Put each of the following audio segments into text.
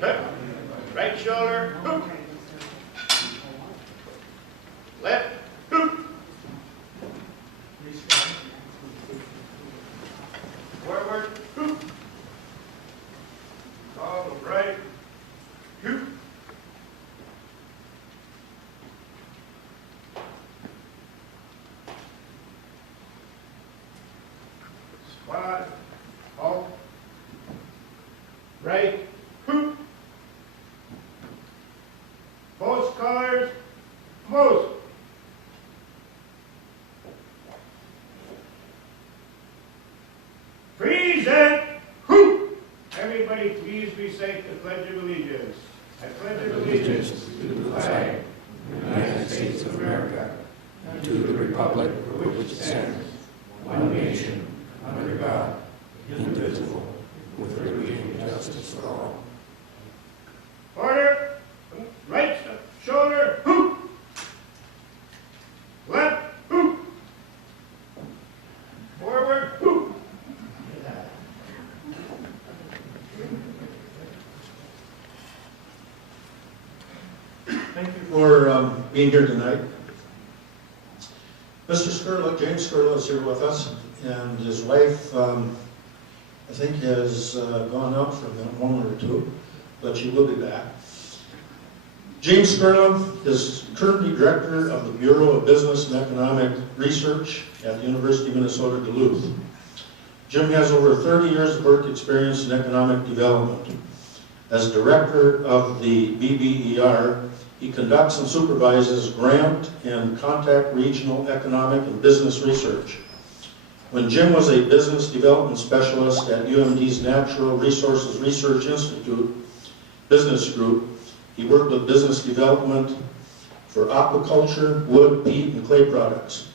Right shoulder, hoop. Left, hoop. Forward, hoop. All right, hoop. Squat, halt. Right, hoop. Post collars, post. Present, hoop. Everybody please recite the Pledge of Allegiance. I pledge allegiance to the flag of the United States of America and to the republic for which it stands, one nation, under God, indivisible, with liberty and justice for all. Order. Right shoulder, hoop. Left, hoop. Forward, hoop. Thank you for being here tonight. Mr. Skurla, James Skurla is here with us, and his wife, I think, has gone out for a moment or two, but she will be back. James Skurla is currently director of the Bureau of Business and Economic Research at the University of Minnesota, Duluth. Jim has over 30 years of work experience in economic development. As director of the BBER, he conducts and supervises grant and contact regional economic and business research. When Jim was a business development specialist at UMD's Natural Resources Research Institute Business Group, he worked with business development for aquaculture, wood, peat, and clay products.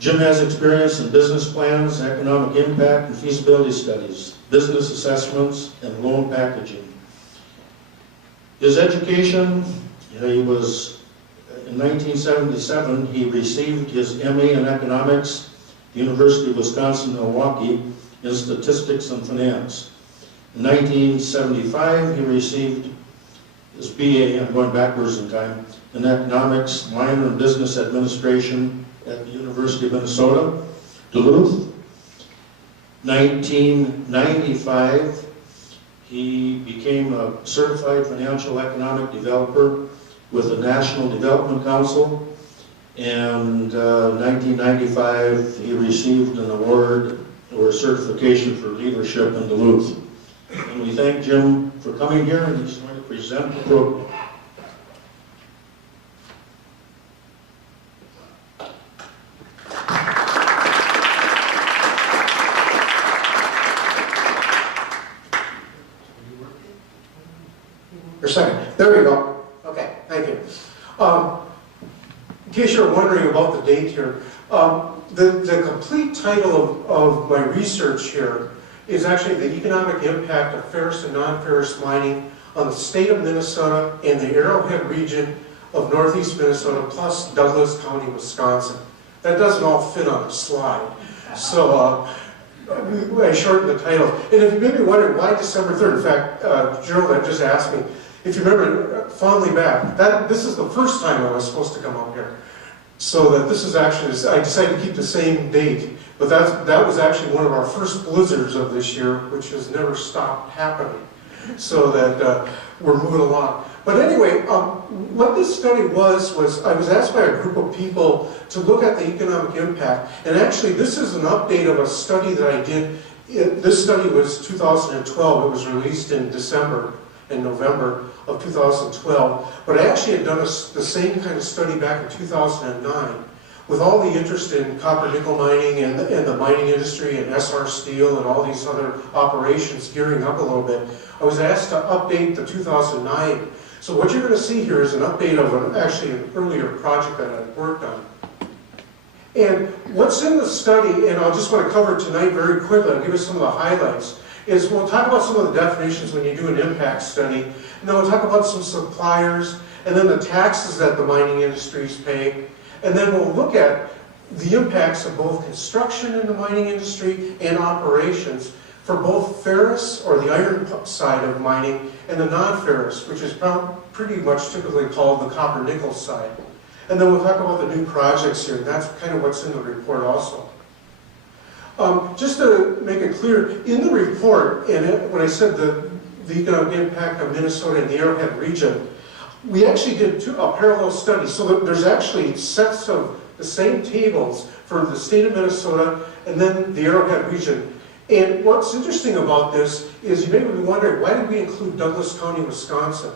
Jim has experience in business plans, economic impact and feasibility studies, business assessments, and loan packaging. His education, he was, in 1977, he received his MA in economics, University of Wisconsin-Milwaukee, in statistics and finance. In 1975, he received his BA, I'm going backwards in time, in economics, minor in business administration at the University of Minnesota, Duluth. 1995, he became a certified financial economic developer with the National Development Council, and 1995, he received an award or certification for leadership in Duluth. And we thank Jim for coming here, and he's going to present the program. Your second. There we go. Okay, thank you. In case you're wondering about the date here, the complete title of my research here is actually the economic impact of ferrous and non-ferrous mining on the state of Minnesota and the Arrowhead region of northeast Minnesota plus Douglas County, Wisconsin. That doesn't all fit on a slide. So I shortened the title. And if you may be wondering why December 3rd, in fact, Gerald had just asked me, if you remember fondly back, this is the first time I was supposed to come up here. So that this is actually, I decided to keep the same date, but that was actually one of our first blizzards of this year, which has never stopped happening. So that we're moving along. But anyway, what this study was I was asked by a group of people to look at the economic impact, and actually this is an update of a study that I did. This study was 2012, it was released in December and November of 2012, but I actually had done the same kind of study back in 2009 with all the interest in copper nickel mining and the mining industry and SR steel and all these other operations gearing up a little bit. I was asked to update the 2009. So what you're going to see here is an update of actually an earlier project that I worked on. And what's in the study, and I'll just want to cover tonight very quickly, I'll give you some of the highlights, is we'll talk about some of the definitions when you do an impact study, and then we'll talk about some suppliers, and then the taxes that the mining industries pay, and then we'll look at the impacts of both construction in the mining industry and operations for both ferrous, or the iron side of mining, and the non-ferrous, which is pretty much typically called the copper-nickel side. And then we'll talk about the new projects here. That's kind of what's in the report also. Just to make it clear, in the report, and when I said the economic impact of Minnesota and the Arrowhead region, we actually did a parallel study. So there's actually sets of the same tables for the state of Minnesota and then the Arrowhead region. And what's interesting about this is you may be wondering, why did we include Douglas County, Wisconsin?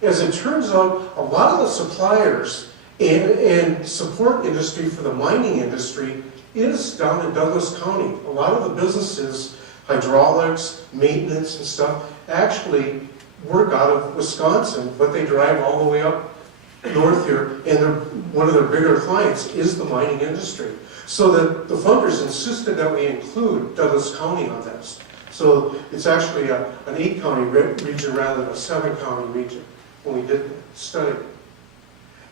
As it turns out, a lot of the suppliers and support industry for the mining industry is down in Douglas County. A lot of the businesses, hydraulics, maintenance and stuff, actually work out of Wisconsin, but they drive all the way up north here, and one of their bigger clients is the mining industry. So that the funders insisted that we include Douglas County on this. So it's actually an 8-county region rather than a 7-county region when we did the study.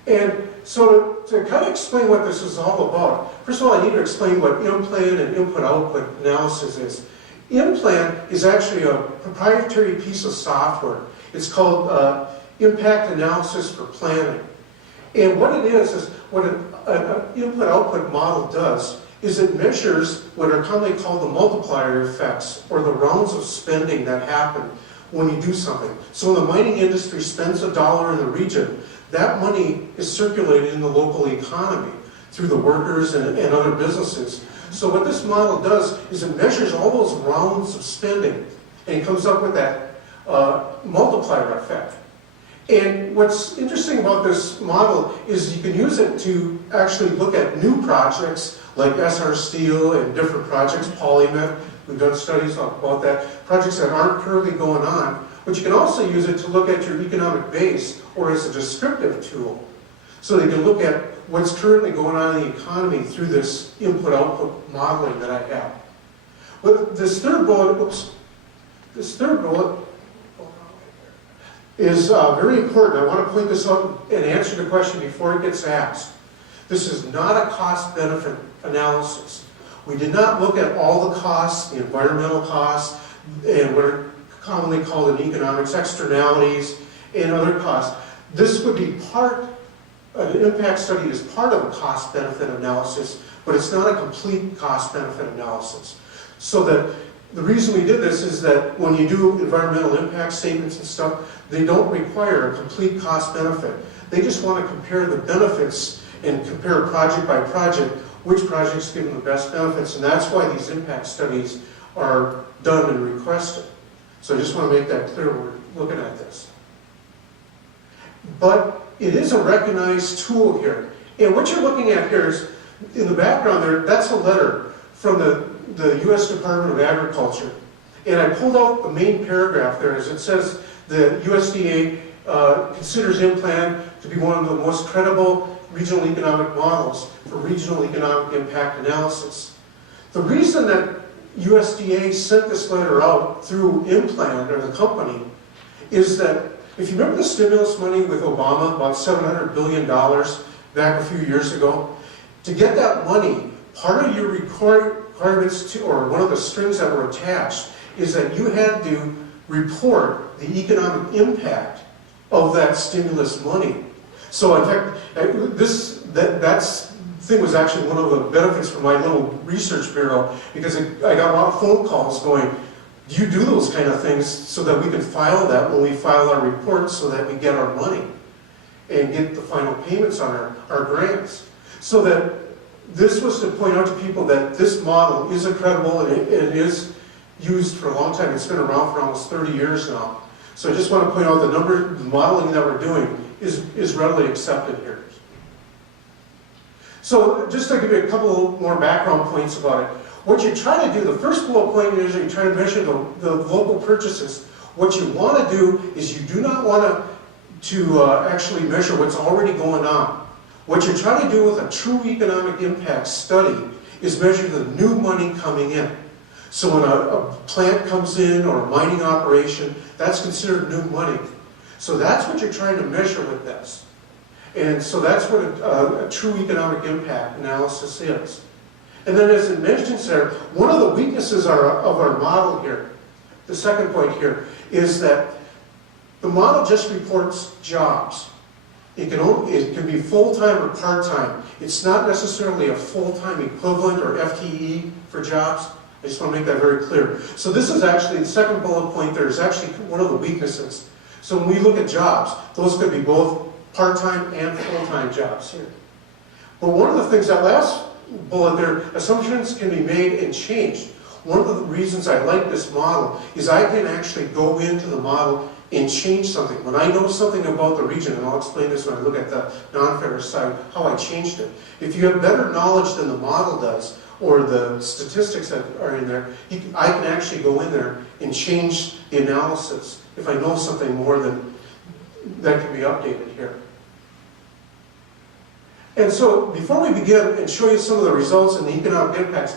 And so to kind of explain what this is all about, first of all, I need to explain what in-plan and input-output analysis is. In-plan is actually a proprietary piece of software. It's called Impact Analysis for Planning. And what it is what an input-output model does is it measures what are commonly called the multiplier effects, or the rounds of spending that happen when you do something. So when the mining industry spends $1 in the region, that money is circulated in the local economy through the workers and other businesses. So what this model does is it measures all those rounds of spending, and it comes up with that multiplier effect. And what's interesting about this model is you can use it to actually look at new projects like SR Steel and different projects, Polymet, we've done studies about that, projects that aren't currently going on, but you can also use it to look at your economic base or as a descriptive tool. So they can look at what's currently going on in the economy through this input-output modeling that I have. But this third bullet is very important. I want to point this out and answer the question before it gets asked. This is not a cost-benefit analysis. We did not look at all the costs, the environmental costs, and what are commonly called in economics externalities and other costs. This would be an impact study is part of a cost-benefit analysis, but it's not a complete cost-benefit analysis. So that the reason we did this is that when you do environmental impact statements and stuff, they don't require a complete cost-benefit. They just want to compare the benefits and compare project by project which projects give them the best benefits, and that's why these impact studies are done and requested. So I just want to make that clear when we're looking at this. But it is a recognized tool here. And what you're looking at here is, in the background there, that's a letter from the U.S. Department of Agriculture. And I pulled out the main paragraph there as it says the USDA considers in-plan to be one of the most credible regional economic models for regional economic impact analysis. The reason that USDA sent this letter out through in-plan, or the company, is that if you remember the stimulus money with Obama, about $700 billion back a few years ago, to get that money, part of your requirements to, or one of the strings that were attached, is that you had to report the economic impact of that stimulus money. So in fact, that thing was actually one of the benefits for my little research bureau, because I got a lot of phone calls going, do you do those kind of things so that we can file that when we file our reports so that we get our money and get the final payments on our grants? So that this was to point out to people that this model is credible and it is used for a long time. It's been around for almost 30 years now. So I just want to point out the modeling that we're doing is readily accepted here. So just to give you a couple more background points about it. What you try to do, the first bullet point is you try to measure the local purchases. What you want to do is you do not want to actually measure what's already going on. What you're trying to do with a true economic impact study is measure the new money coming in. So when a plant comes in or a mining operation, that's considered new money. So that's what you're trying to measure with this. And so that's what a true economic impact analysis is. And then as it mentions there, one of the weaknesses of our model here, the second point here, is that the model just reports jobs. It can be full-time or part-time. It's not necessarily a full-time equivalent or FTE for jobs. I just want to make that very clear. So this is actually, the second bullet point there is actually one of the weaknesses. So when we look at jobs, those could be both part-time and full-time jobs here. But one of the things, that last bullet there, assumptions can be made and changed. One of the reasons I like this model is I can actually go into the model and change something. When I know something about the region, and I'll explain this when I look at the non-ferrous side, how I changed it. If you have better knowledge than the model does, or the statistics that are in there, I can actually go in there and change the analysis if I know something more than that can be updated here. And so, before we begin and show you some of the results and the economic impacts,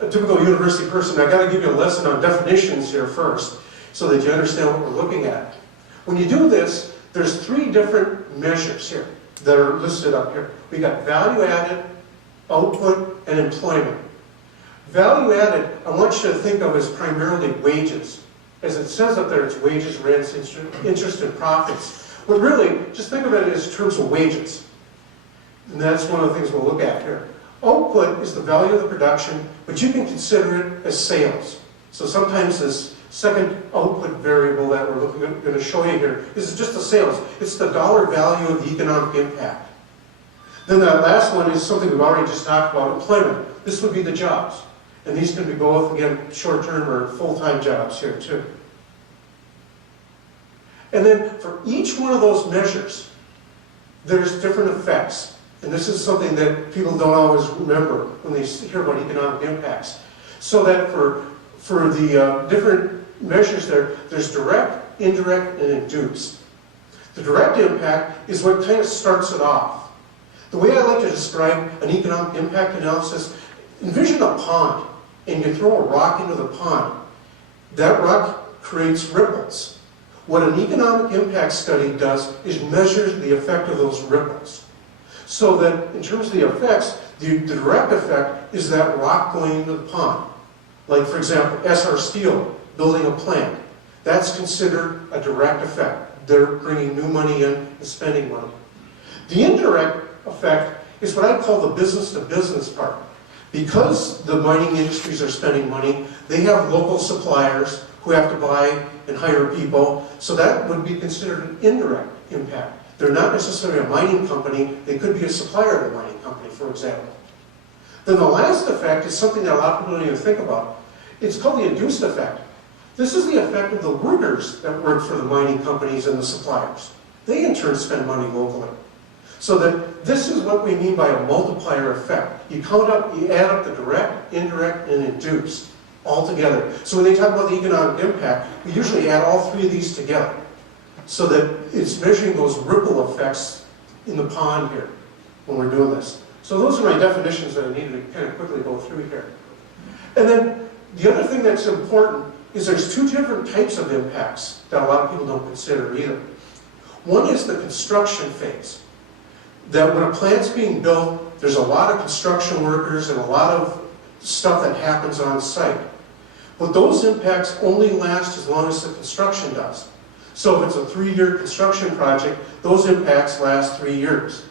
a typical university person, I've got to give you a lesson on definitions here first, so that you understand what we're looking at. When you do this, there's 3 different measures here that are listed up here. We got value added, output, and employment. Value added, I want you to think of as primarily wages. As it says up there, it's wages, rents, interest, and profits. But really, just think of it as terms of wages. And that's one of the things we'll look at here. Output is the value of the production, but you can consider it as sales. So sometimes this second output variable that we're going to show you here is just the sales. It's the dollar value of the economic impact. Then that last one is something we've already just talked about, employment. This would be the jobs. And these can be both, again, short-term or full-time jobs here too. And then for each one of those measures, there's different effects. And this is something that people don't always remember when they hear about economic impacts. So that for the different measures there's direct, indirect, and induced. The direct impact is what kind of starts it off. The way I like to describe an economic impact analysis, envision a pond, and you throw a rock into the pond. That rock creates ripples. What an economic impact study does is measure the effect of those ripples. So that in terms of the effects, the direct effect is that rock going into the pond. Like, for example, SR Steel building a plant. That's considered a direct effect. They're bringing new money in and spending money. The indirect effect is what I call the business-to-business part. Because the mining industries are spending money, they have local suppliers who have to buy and hire people, so that would be considered an indirect impact. They're not necessarily a mining company, they could be a supplier to a mining company, for example. Then the last effect is something that a lot of people don't even think about. It's called the induced effect. This is the effect of the workers that work for the mining companies and the suppliers. They in turn spend money locally. So that this is what we mean by a multiplier effect. You add up the direct, indirect, and induced all together. So when they talk about the economic impact, we usually add all 3 of these together. So that it's measuring those ripple effects in the pond here when we're doing this. So those are my definitions that I needed to kind of quickly go through here. And then the other thing that's important is there's 2 different types of impacts that a lot of people don't consider either. One is the construction phase. That when a plant's being built, there's a lot of construction workers and a lot of stuff that happens on site. But those impacts only last as long as the construction does. So if it's a 3-year construction project, those impacts last 3 years.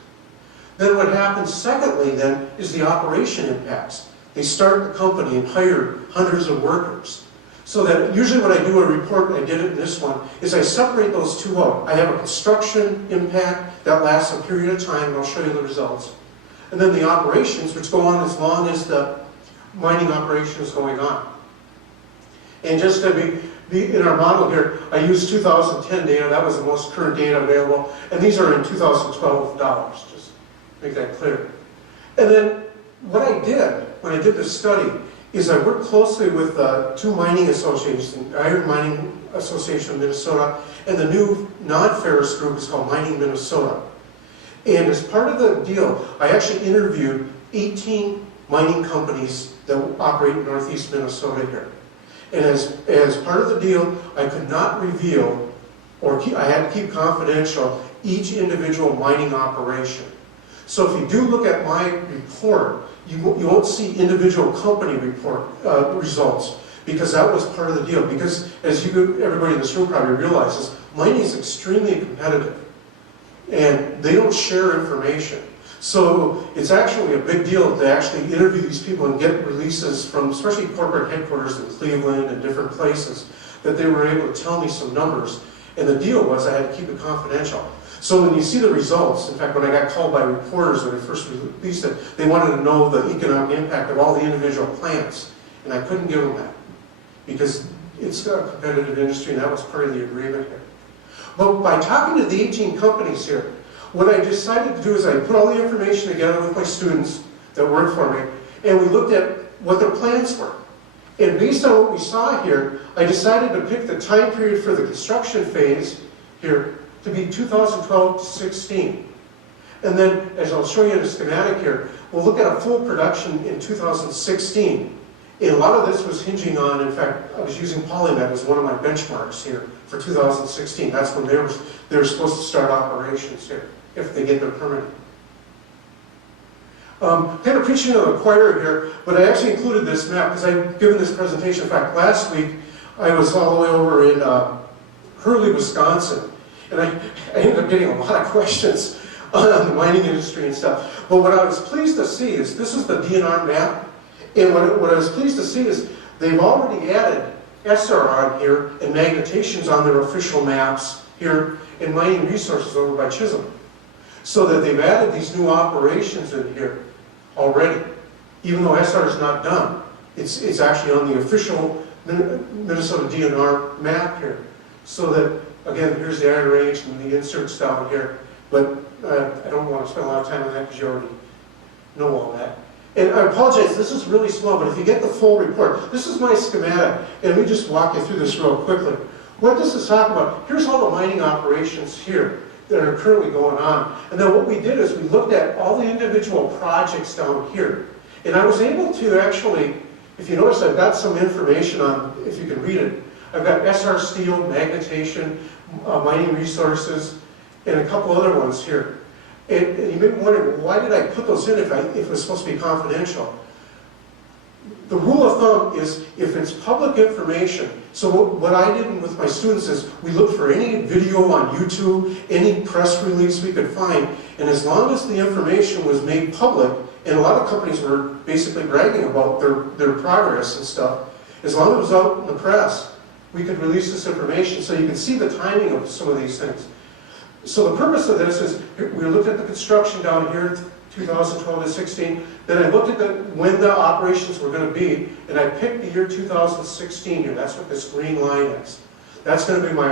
Then what happens secondly then is the operation impacts. They start the company and hire hundreds of workers. So that usually when I do a report, and I did it in this one, is I separate those 2 out. I have a construction impact that lasts a period of time, and I'll show you the results. And then the operations, which go on as long as the mining operation is going on. And just to be in our model here, I used 2010 data. That was the most current data available. And these are in 2012 dollars, just to make that clear. And then what I did when I did this study is I worked closely with 2 mining associations, the Iron Mining Association of Minnesota, and the new non-ferrous group is called Mining Minnesota. And as part of the deal, I actually interviewed 18 mining companies that operate in northeast Minnesota here. And as part of the deal, I could not reveal, or I had to keep confidential, each individual mining operation. So if you do look at my report, you won't see individual company report results, because that was part of the deal. Because as everybody in this room probably realizes, mining is extremely competitive, and they don't share information. So it's actually a big deal to actually interview these people and get releases from, especially corporate headquarters in Cleveland and different places, that they were able to tell me some numbers. And the deal was I had to keep it confidential. So when you see the results, in fact, when I got called by reporters when I first released it, they wanted to know the economic impact of all the individual plants. And I couldn't give them that, because it's a competitive industry, and that was part of the agreement here. But by talking to the 18 companies here, what I decided to do is I put all the information together with my students that worked for me, and we looked at what their plans were. And based on what we saw here, I decided to pick the time period for the construction phase here to be 2012 to 16. And then, as I'll show you in a schematic here, we'll look at a full production in 2016. And a lot of this was hinging on, in fact, I was using PolyMet as one of my benchmarks here for 2016. That's when they were supposed to start operations here, if they get their permitting. Kind of preaching to the choir here, but I actually included this map because I've given this presentation. In fact, last week I was all the way over in Hurley, Wisconsin, and I ended up getting a lot of questions on the mining industry and stuff. But what I was pleased to see is this is the DNR map, and what I was pleased to see is they've already added SR on here and magnetations on their official maps here in mining resources over by Chisholm. So that they've added these new operations in here already. Even though SR is not done, it's actually on the official Minnesota DNR map here. So that, again, here's the Iron Range and the inserts down here. But I don't want to spend a lot of time on that because you already know all that. And I apologize, this is really small, but if you get the full report, this is my schematic, and let me just walk you through this real quickly. What does this talk about? Here's all the mining operations here that are currently going on. And then what we did is we looked at all the individual projects down here. And I was able to actually, if you notice, I've got some information on, if you can read it, I've got SR Steel, Magnetation, Mining Resources, and a couple other ones here. And you may be wondering, why did I put those in if it was supposed to be confidential? The rule of thumb is if it's public information, so what I did with my students is we looked for any video on YouTube, any press release we could find, and as long as the information was made public, and a lot of companies were basically bragging about their progress and stuff, as long as it was out in the press, we could release this information so you can see the timing of some of these things. So the purpose of this is, we looked at the construction down here, 2012 to 16, then I looked at when the operations were going to be, and I picked the year 2016 here. That's what this green line is. That's going to be my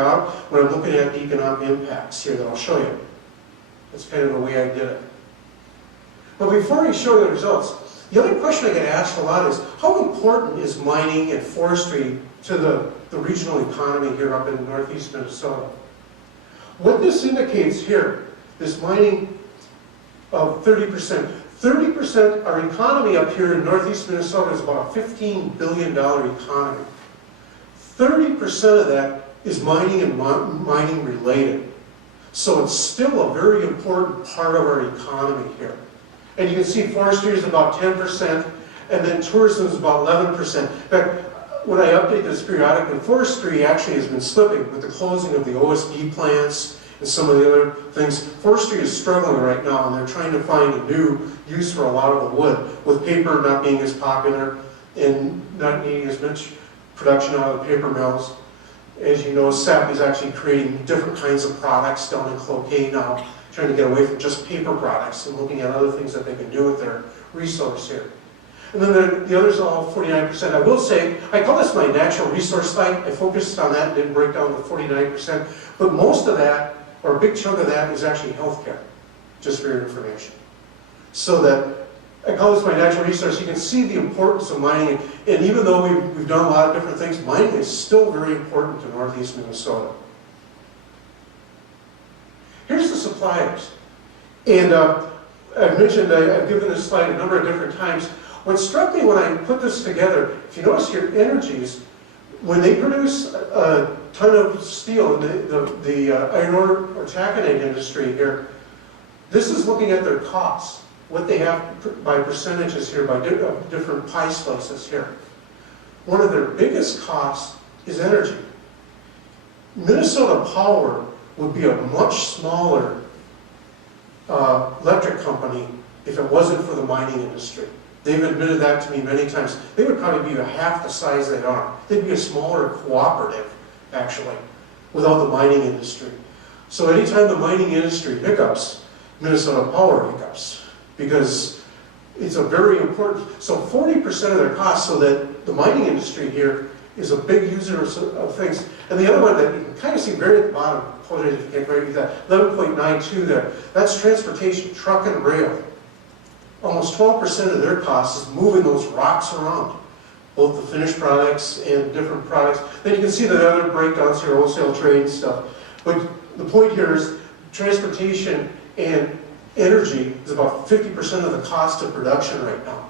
when I'm looking at the economic impacts here that I'll show you. That's kind of the way I did it. But before I show you the results, the other question I get asked a lot is, how important is mining and forestry to the regional economy here up in northeast Minnesota? What this indicates here, this mining of 30%. 30%, our economy up here in northeast Minnesota is about a $15 billion economy. 30% of that is mining and mining related. So it's still a very important part of our economy here. And you can see forestry is about 10%, and then tourism is about 11%. In fact, when I update this periodically, forestry actually has been slipping with the closing of the OSB plants and some of the other things. Forestry is struggling right now, and they're trying to find a new use for a lot of the wood, with paper not being as popular and not needing as much production out of the paper mills. As you know, SAP is actually creating different kinds of products down in Cloquet now, trying to get away from just paper products and looking at other things that they can do with their resource here. And then the others are all 49%. I will say, I call this my natural resource slide. I focused on that and didn't break down the 49%. But most of that, or a big chunk of that, is actually healthcare, just for your information. So that, I call this my natural resource. You can see the importance of mining. And even though we've done a lot of different things, mining is still very important to northeast Minnesota. Here's the suppliers. And I mentioned, I've given this slide a number of different times. What struck me when I put this together, if you notice here, energies, when they produce a ton of steel in the iron ore or taconite industry here, This is looking at their costs, what they have by percentages here, by different pie slices here. One of their biggest costs is energy. Minnesota Power would be a much smaller electric company if it wasn't for the mining industry. They've admitted that to me many times. They would probably be half the size they are. They'd be a smaller cooperative, actually, without the mining industry. So anytime the mining industry hiccups, Minnesota Power hiccups, because it's a very important, so 40% of their costs, so that the mining industry here is a big user of things. And the other one that you can kind of see very at the bottom, quoted if you can't read that, 11.92 there, that's transportation, truck and rail. Almost 12% of their costs is moving those rocks around, both the finished products and different products. Then you can see the other breakdowns here, wholesale trade and stuff. But the point here is transportation and energy is about 50% of the cost of production right now.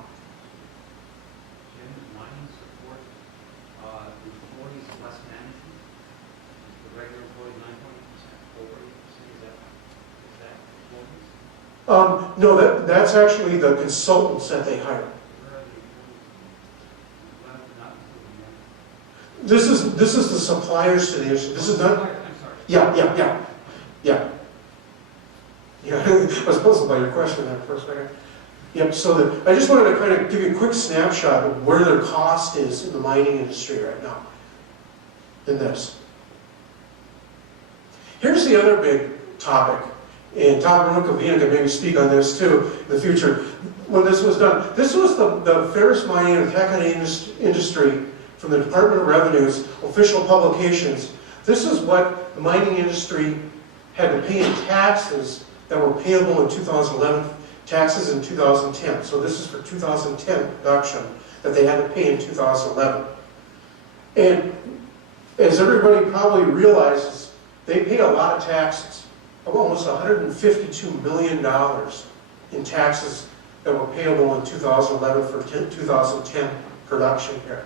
Mining support employees less management. The regular employee 9.8%, over 8%. Is that employees? No, that's actually the consultants that they hire. Where are the employees? Not including them. This is the suppliers to the industry. This is not. I'm sorry. Yeah. I was puzzled by your question there for a second. Yep. So I just wanted to kind of give you a quick snapshot of where their cost is in the mining industry right now. In this. Here's the other big topic. And Tom Runkavina can maybe speak on this too in the future. When this was done, this was the Ferrous Mining and Taconite Industry from the Department of Revenue's official publications. This is what the mining industry had to pay in taxes that were payable in 2011, taxes in 2010. So this is for 2010 production that they had to pay in 2011. And as everybody probably realizes, they pay a lot of taxes. Almost $152 million in taxes that were payable in 2011 for 2010 production here.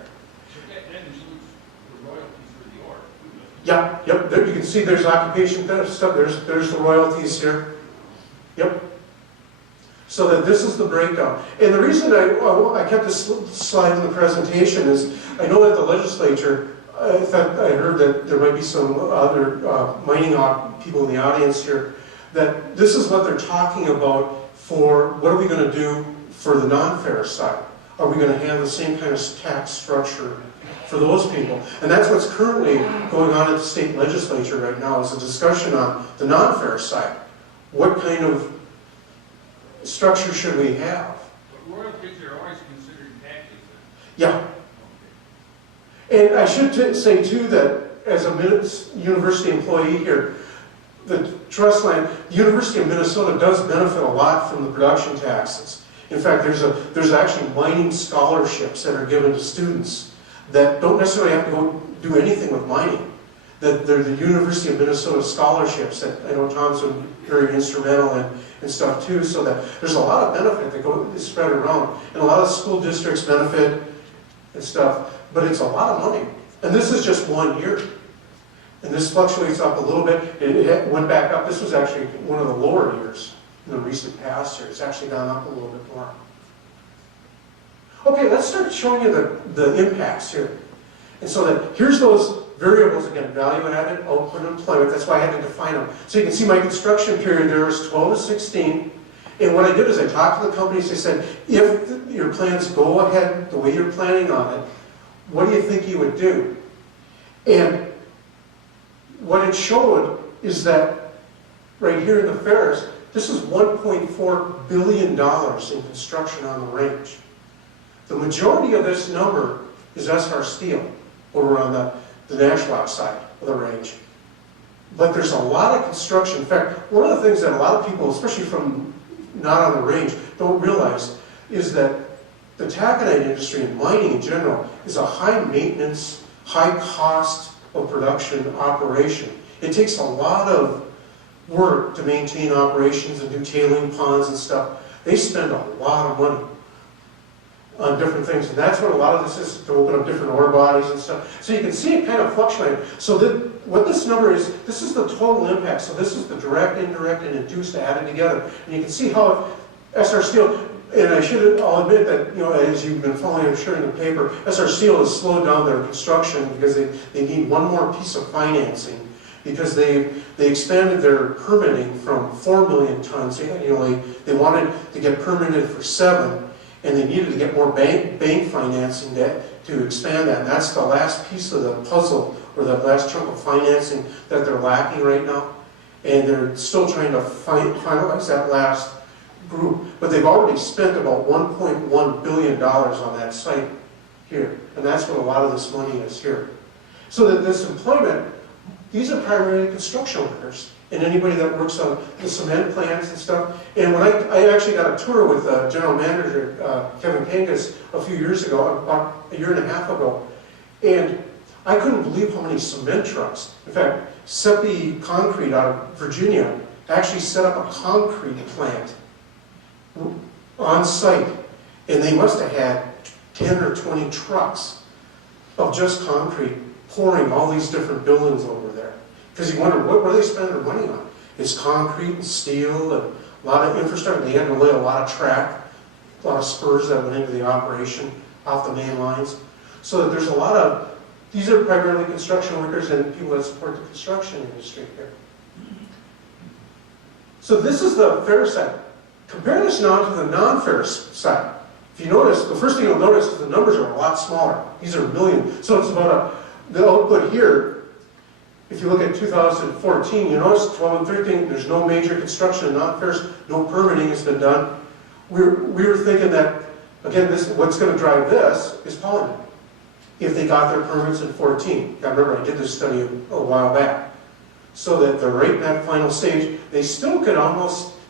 That includes the royalties for the ore. Yep. There you can see there's occupation stuff. There's the royalties here. Yep. So that this is the breakdown. And the reason I kept this slide in the presentation is I know that the legislature. In fact, I heard that there might be some other mining people in the audience here, that this is what they're talking about for what are we going to do for the non-ferrous side? Are we going to have the same kind of tax structure for those people? And that's what's currently going on at the state legislature right now, is a discussion on the non-ferrous side. What kind of structure should we have? But royalties are always considered taxes. Yeah. And I should say too that as a university employee here, the trust line, the University of Minnesota does benefit a lot from the production taxes. In fact, there's actually mining scholarships that are given to students that don't necessarily have to go do anything with mining. That they're the University of Minnesota scholarships that I know Tom's been very instrumental in and stuff too, so that there's a lot of benefit that is spread around. And a lot of school districts benefit and stuff. But it's a lot of money. And this is just 1 year. And this fluctuates up a little bit. It went back up. This was actually one of the lower years in the recent past year. It's actually gone up a little bit more. Okay, let's start showing you the impacts here. And so that here's those variables again, value added, output, and employment. That's why I had to define them. So you can see my construction period there is 12 to 16. And what I did is I talked to the companies. I said, if your plans go ahead the way you're planning on it, what do you think you would do? And what it showed is that right here in the Ferrous, this is $1.4 billion in construction on the range. The majority of this number is SR Steel over on the Nashwauk side of the range. But there's a lot of construction. In fact, one of the things that a lot of people, especially from not on the range, don't realize is that the taconite industry and mining in general is a high maintenance, high cost of production operation. It takes a lot of work to maintain operations and do tailing ponds and stuff. They spend a lot of money on different things, and that's what a lot of this is, to open up different ore bodies and stuff. So you can see it kind of fluctuate. So what this number is, this is the total impact. So this is the direct, indirect, and induced added together. And you can see how SR Steel, and I'll admit that, as you've been following, I'm sure in the paper, SR Steel has slowed down their construction because they need one more piece of financing, because they expanded their permitting from 4 million tons annually. They wanted to get permitted for 7, and they needed to get more bank financing to expand that. And that's the last piece of the puzzle, or the last chunk of financing that they're lacking right now. And they're still trying to finalize that last group. But they've already spent about $1.1 billion on that site here. And that's what a lot of this money is here. So that this employment, these are primarily construction workers and anybody that works on the cement plants and stuff. And when I actually got a tour with General Manager Kevin Kangas a few years ago, about a year and a half ago, and I couldn't believe how many cement trucks. In fact, Seppi Concrete out of Virginia actually set up a concrete plant on site, and they must have had 10 or 20 trucks of just concrete pouring all these different buildings over there. Because you wonder, what are they spending their money on? It's concrete and steel and a lot of infrastructure. They had to lay a lot of track, a lot of spurs that went into the operation off the main lines. So that there's a lot of, these are primarily construction workers and people that support the construction industry here. So this is the ferrous side. Compare this now to the non-ferrous side. If you notice, the first thing you'll notice is the numbers are a lot smaller. These are million. So it's about the output here. If you look at 2014, you notice 12 and 13, there's no major construction in non-ferrous, no permitting has been done. We were thinking that, again, what's going to drive this is Polymer, if they got their permits in 14. I remember I did this study a while back. So that they're right in that final stage. They still could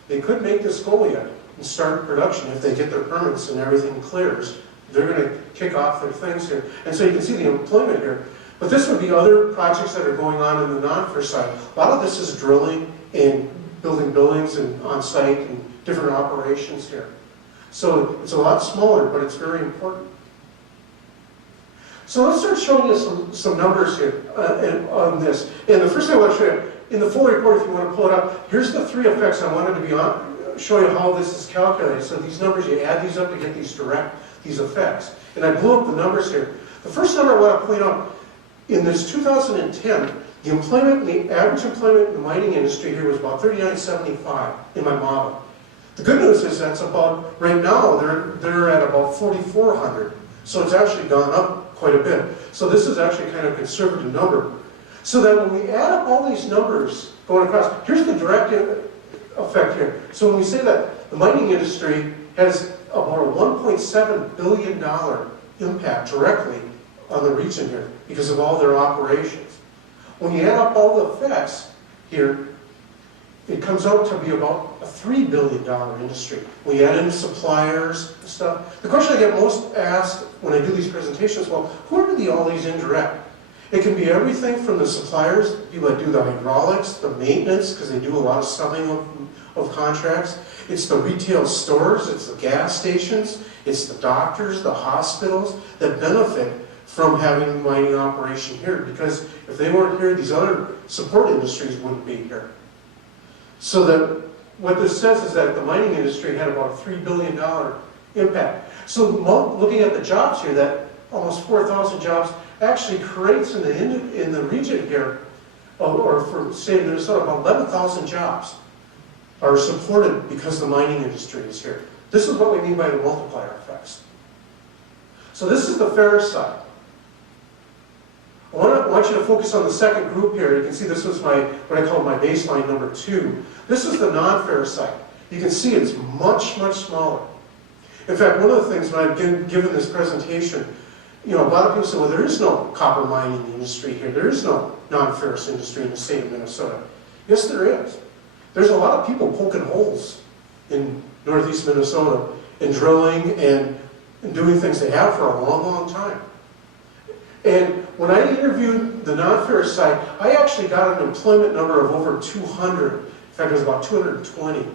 they could make this goal yet and start production if they get their permits and everything clears. They're going to kick off their things here. And so you can see the employment here. But this would be other projects that are going on in the non-ferrous side. A lot of this is drilling and building buildings and on-site and different operations here. So it's a lot smaller, but it's very important. So let's start showing you some numbers here on this. And the first thing I want to show you, in the full report, if you want to pull it up, here's the 3 effects I wanted to show you how this is calculated. So these numbers, you add these up to get these effects. And I blew up the numbers here. The first number I want to point out, in this 2010, the average employment in the mining industry here was about 3975 in my model. The good news is that's about, right now, they're at about 4,400. So it's actually gone up quite a bit. So this is actually kind of a conservative number. So that when we add up all these numbers going across, here's the direct effect here. So when we say that the mining industry has about a $1.7 billion impact directly on the region here because of all their operations. When you add up all the effects here, it comes out to be about a $3 billion industry. We add in suppliers and stuff. The question I get most asked when I do these presentations, well, who are all these indirect? It can be everything from the suppliers, people that do the hydraulics, the maintenance, because they do a lot of subbing of contracts. It's the retail stores, it's the gas stations, it's the doctors, the hospitals that benefit from having a mining operation here, because if they weren't here, these other support industries wouldn't be here. So that what this says is that the mining industry had about a $3 billion impact. So looking at the jobs here, that almost 4,000 jobs actually creates in the region here, or for say Minnesota, about 11,000 jobs are supported because the mining industry is here. This is what we mean by the multiplier effects. So this is the ferrous side. I want you to focus on the second group here. You can see this was what I call my baseline number 2. This is the non-ferrous side. You can see it's much, much smaller. In fact, one of the things when I've given this presentation, a lot of people say, well, there is no copper mining industry here. There is no non-ferrous industry in the state of Minnesota. Yes, there is. There's a lot of people poking holes in northeast Minnesota and drilling and doing things they have for a long, long time. And when I interviewed the non-ferrous side, I actually got an employment number of over 200. In fact, it was about 220.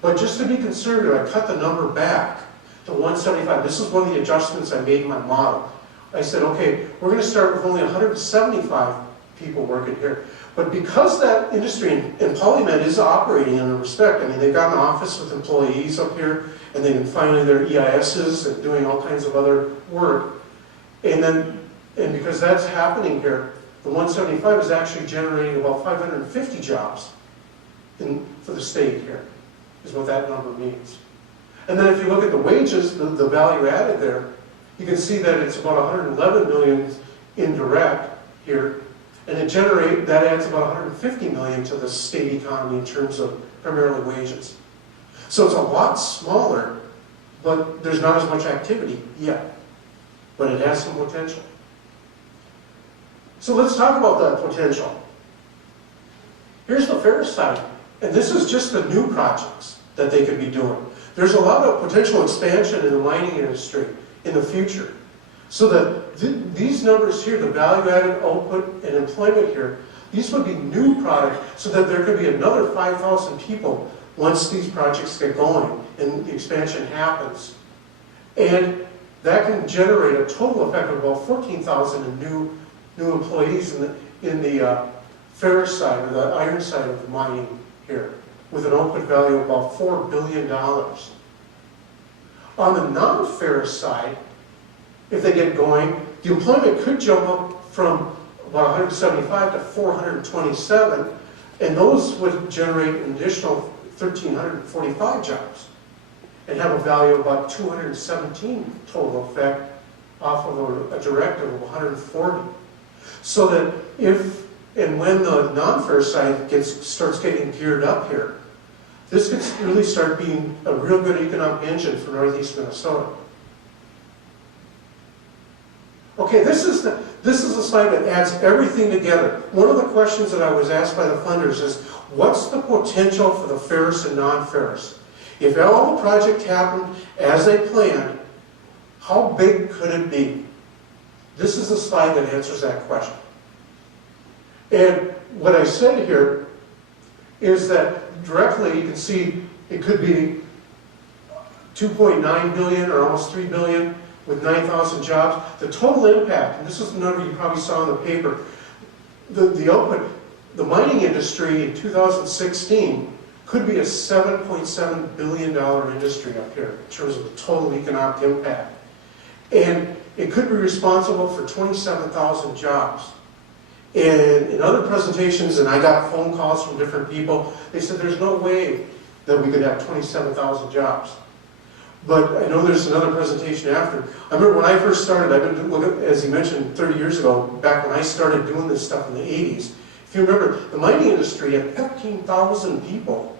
But just to be conservative, I cut the number back to 175. This is one of the adjustments I made in my model. I said, okay, we're going to start with only 175 people working here. But because that industry, and Polymed is operating in a respect, I mean, they've got an office with employees up here, and they can finally their EISs and doing all kinds of other work. And because that's happening here, the 175 is actually generating about 550 jobs for the state here, is what that number means. And then if you look at the wages, the value added there, you can see that it's about 111 million indirect here, and that adds about 150 million to the state economy in terms of primarily wages. So it's a lot smaller, but there's not as much activity yet, but it has some potential. So let's talk about that potential. Here's the fair side, and this is just the new projects that they could be doing. There's a lot of potential expansion in the mining industry in the future. So that these numbers here, the value-added output and employment here, these would be new product so that there could be another 5,000 people once these projects get going and the expansion happens. And that can generate a total effect of about 14,000 in new employees in the ferrous side or the iron side of the mining here, with an output value of about $4 billion. On the non-ferrous side, if they get going, the employment could jump up from about 175 to 427, and those would generate an additional 1,345 jobs and have a value of about 217 total effect off of a directive of 140. So that if and when the non-ferrous side starts getting geared up here, this could really start being a real good economic engine for Northeast Minnesota. Okay, this is a slide that adds everything together. One of the questions that I was asked by the funders is, what's the potential for the ferrous and non-ferrous? If all the project happened as they planned, how big could it be? This is the slide that answers that question. And what I said here is that directly you can see it could be 2.9 billion or almost 3 billion with 9,000 jobs. The total impact, and this is the number you probably saw in the paper, the output, the mining industry in 2016 could be a $7.7 billion industry up here in terms of the total economic impact. And it could be responsible for 27,000 jobs. And in other presentations, and I got phone calls from different people, they said there's no way that we could have 27,000 jobs. But I know there's another presentation after. I remember when I first started, I've been looking, as he mentioned, 30 years ago, back when I started doing this stuff in the 80s. If you remember, the mining industry had 15,000 people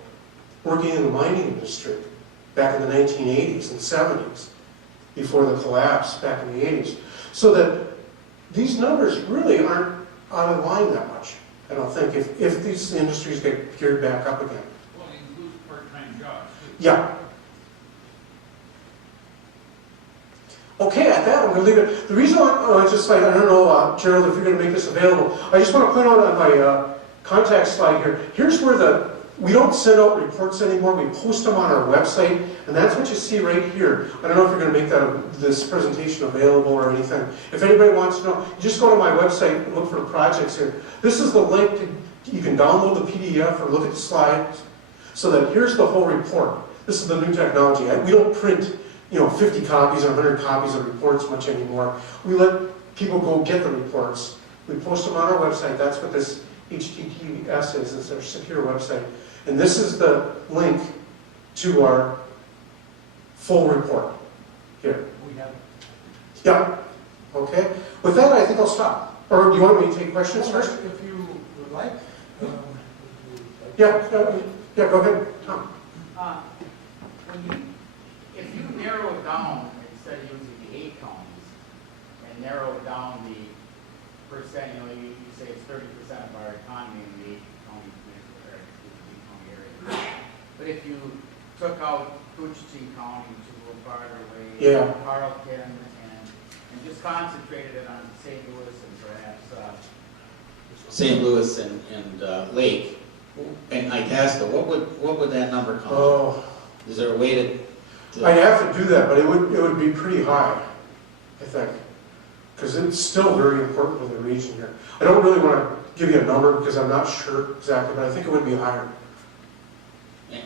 working in the mining industry back in the 1980s and 70s, before the collapse back in the 80s. So that these numbers really aren't out of line that much, I don't think, if these industries get geared back up again. Well, it includes part-time jobs, too. Yeah. Okay, at that, I'm going to leave it. The reason I just like, I don't know, Gerald, if you're going to make this available, I just want to point out on my contact slide here, here's where we don't send out reports anymore, we post them on our website, and that's what you see right here. I don't know if you're going to make this presentation available or anything. If anybody wants to know, you just go to my website and look for projects here. This is the link, you can download the PDF or look at the slides, so that here's the whole report. This is the new technology. We don't print 50 copies or 100 copies of reports much anymore. We let people go get the reports. We post them on our website. That's what this HTTPS is. It's our secure website. And this is the link to our full report here. We have Yeah. Okay. With that, I think I'll stop. Or do you want me to take questions first? If you would like. Yeah. Yeah. Go ahead, Tom. If you narrow it down, instead of using the 8 counties, and narrow it down the percent, you say it's 30% of our economy in the 8 county area. But if you took out Coochin County, which is a little farther away, Yeah. Carlton, and just concentrated it on St. Louis and perhaps St. Louis and Lake, and Itasca, what would that number come? Oh, Is there a way to I'd have to do that, but it would be pretty high, I think, because it's still very important to the region here. I don't really want to give you a number because I'm not sure exactly, but I think it would be higher.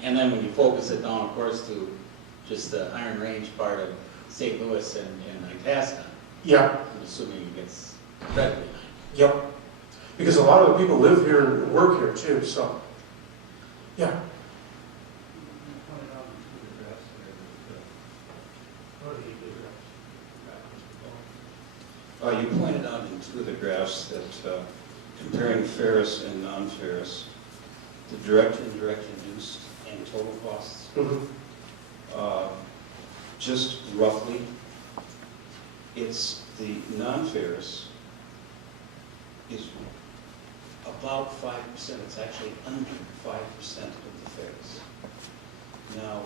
And then when you focus it down, of course, to just the Iron Range part of St. Louis and Itasca, Yeah, I'm assuming it gets incredibly high. yep. Because a lot of the people live here and work here too, so, yeah. You pointed out in two of the graphs that comparing ferrous and non-ferrous, the direct and indirect induced and total costs, just roughly, it's the non-ferrous is about 5%. It's actually under 5% of the ferrous. Now,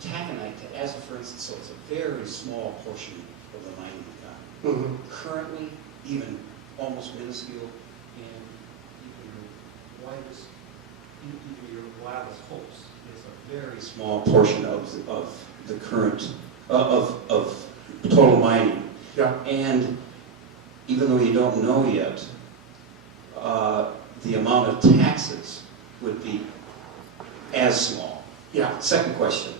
taconite, as for instance, so it's a very small portion of the mining economy. Currently, even almost minuscule, and even your wildest hopes is a very small portion of the current of total mining. Yeah. And even though you don't know yet, the amount of taxes would be as small. Yeah. Second question,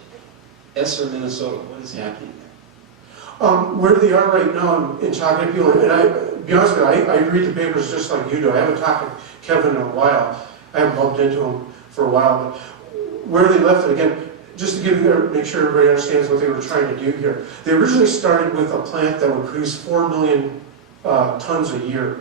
Esser, Minnesota, what is happening there? Where they are right now in talking to people, and be honest with you, I read the papers just like you do. I haven't talked to Kevin in a while. I haven't bumped into him for a while, but where they left it, again, just to make sure everybody understands what they were trying to do here. They originally started with a plant that would produce 4 million tons a year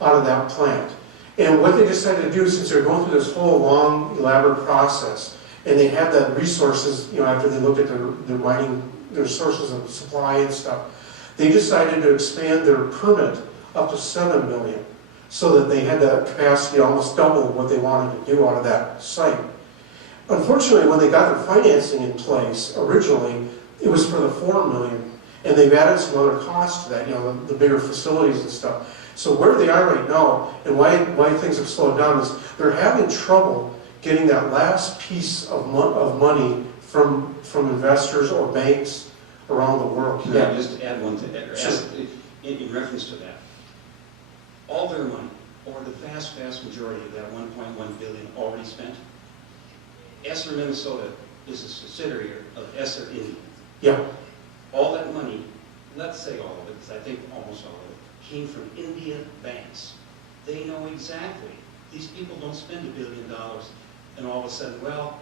out of that plant. And what they decided to do, since they're going through this whole long, elaborate process, and they had the resources, after they looked at their mining, their sources of supply and stuff, they decided to expand their permit up to 7 million, so that they had the capacity to almost double what they wanted to do out of that site. Unfortunately, when they got their financing in place, originally, it was for the 4 million, and they've added some other costs to that, the bigger facilities and stuff. So where they are right now, and why things have slowed down, is they're having trouble getting that last piece of money from investors or banks around the world. Can I just add one thing, in reference to that? All their money, or the vast, vast majority of that 1.1 billion already spent, Esser, Minnesota is a subsidiary of Esser, India. Yeah. All that money, let's say all of it, because I think almost all of it, came from India banks. They know exactly. These people don't spend $1 billion and all of a sudden, well,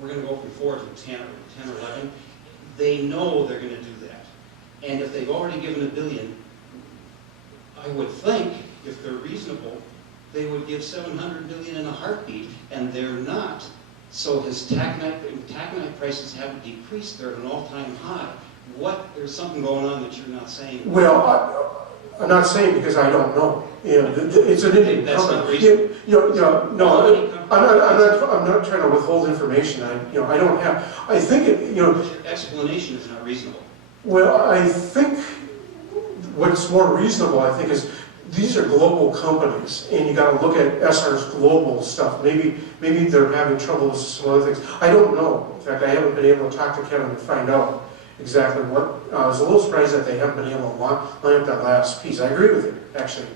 we're going to go from 4 to 10 or 11. They know they're going to do that. And if they've already given $1 billion, I would think, if they're reasonable, they would give $700 million in a heartbeat, and they're not. So his taconite prices haven't decreased. They're at an all-time high. There's something going on that you're not saying. Well, I'm not saying because I don't know. It's an Indian That's not company. reasonable. No, I'm not trying to withhold information. I don't have. I think Your explanation is not reasonable. Well, I think what's more reasonable, I think, is these are global companies, and you got to look at SR's global stuff. Maybe they're having trouble with some other things. I don't know. In fact, I haven't been able to talk to Kevin to find out exactly what. I was a little surprised that they haven't been able to line up that last piece. I agree with you, actually.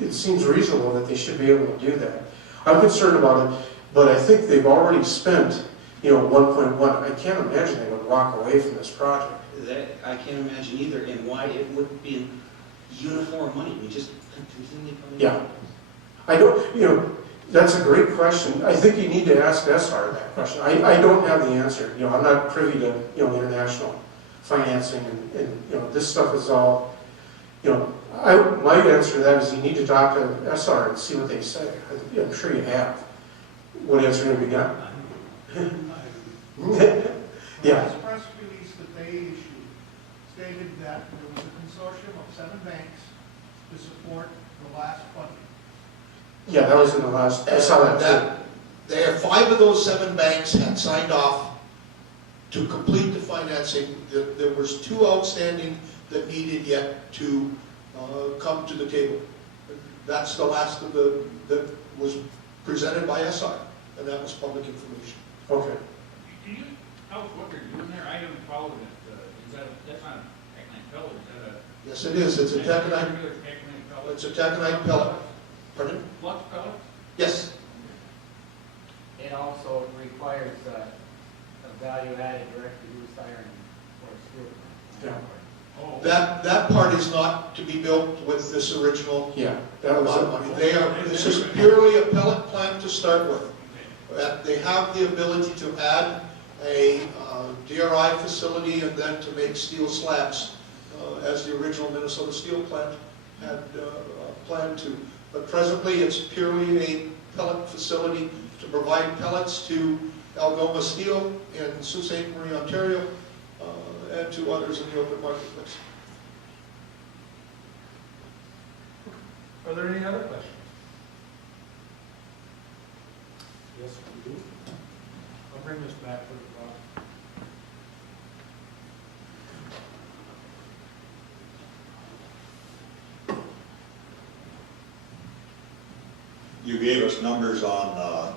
It seems reasonable that they should be able to do that. I'm concerned about it, but I think they've already spent, 1.1. I can't imagine they would walk away from this project. That I can't imagine either, and why it wouldn't be uniform money. We just continually come in. Yeah. I don't, that's a great question. I think you need to ask SR that question. I don't have the answer. I'm not privy to, international financing and this stuff is all, my answer to that is you need to talk to SR and see what they say. I'm sure you have. What answer have you got? Yeah. This press release that they issued stated that there was a consortium of 7 banks to support the last funding. Yeah, that was in the last, I saw that too. There, 5 of those 7 banks had signed off to complete the financing. There was 2 outstanding that needed yet to come to the table. That's the last of that was presented by SI, and that was public information. Okay. Can you tell us what they're doing there? I haven't followed it. That's not a taconite pellet, is that a... Yes, it is. It's a taconite. Regular taconite It's a taconite pellet. Pardon? Flux pellet? Yes. It also requires a value-added direct reduced iron or steel plant. Oh. That part is not to be built with this original Yeah, that was amount of money. This is purely a pellet plant to start with. They have the ability to add a DRI facility and then to make steel slabs, as the original Minnesota Steel plant had planned to. But presently, it's purely a pellet facility to provide pellets to Algoma Steel in Sault Ste. Marie, Ontario, and to others in the open marketplace. Are there any other questions? Yes, we do. I'll bring this back to the Rob. You gave us numbers on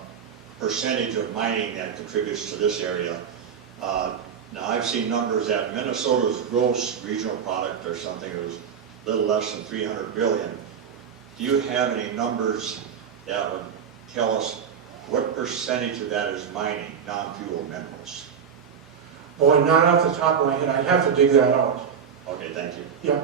percentage of mining that contributes to this area. Now, I've seen numbers that Minnesota's gross regional product or something, it was a little less than 300 billion. Do you have any numbers that would tell us what percentage of that is mining, non-fuel minerals? Boy, not off the top of my head. I'd have to dig that out. Okay, thank you. Yeah.